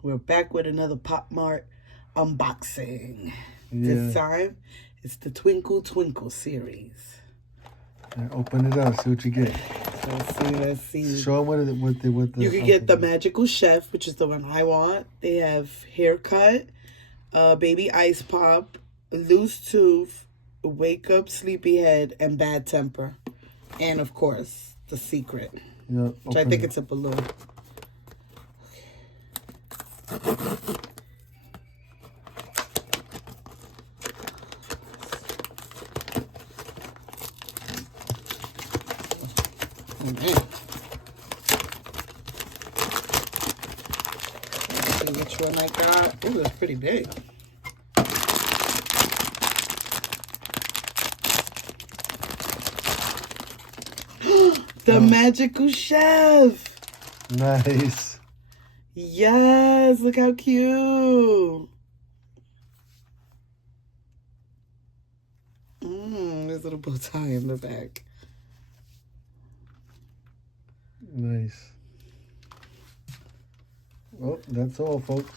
We're back with another Pop Mart unboxing. Yeah. This time, it's the Twinkle Twinkle series. Open it up, see what you get. Let's see. Show them what the You can get the Magical Chef, which is the one I want. They have haircut, baby ice pop, loose tooth, wake up sleepyhead, and bad temper. And of course, the secret, which I think it's a balloon. Okay. Let's see which one I got. Ooh, that's pretty big. The Magical Chef. Nice. Yes, look how cute. There's a little bow tie in the back. Nice. Well, that's all, folks.